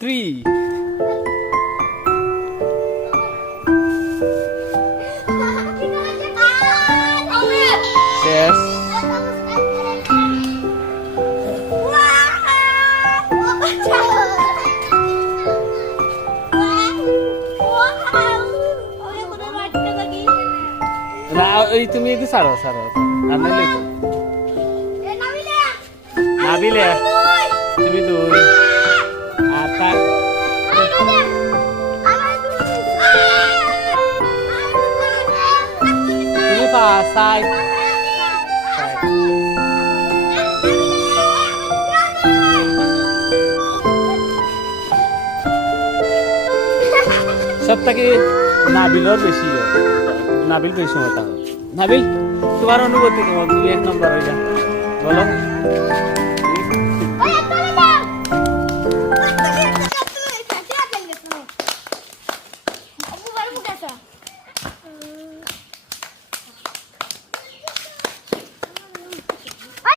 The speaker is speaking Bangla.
3 শেষ না ওই তুমি এদিকে ছাড়ো ছাড়ো আর নাইলে তো নাবিলে তুমি দুই আর তার তুমি পাঁচ সাত সব থেকে নাবিলর বেশি নাবিল বেশি সময় থাকো নাবিল তোমার অনুভূতি তোমার তুমি 1 নম্বর হয়ে যা বলো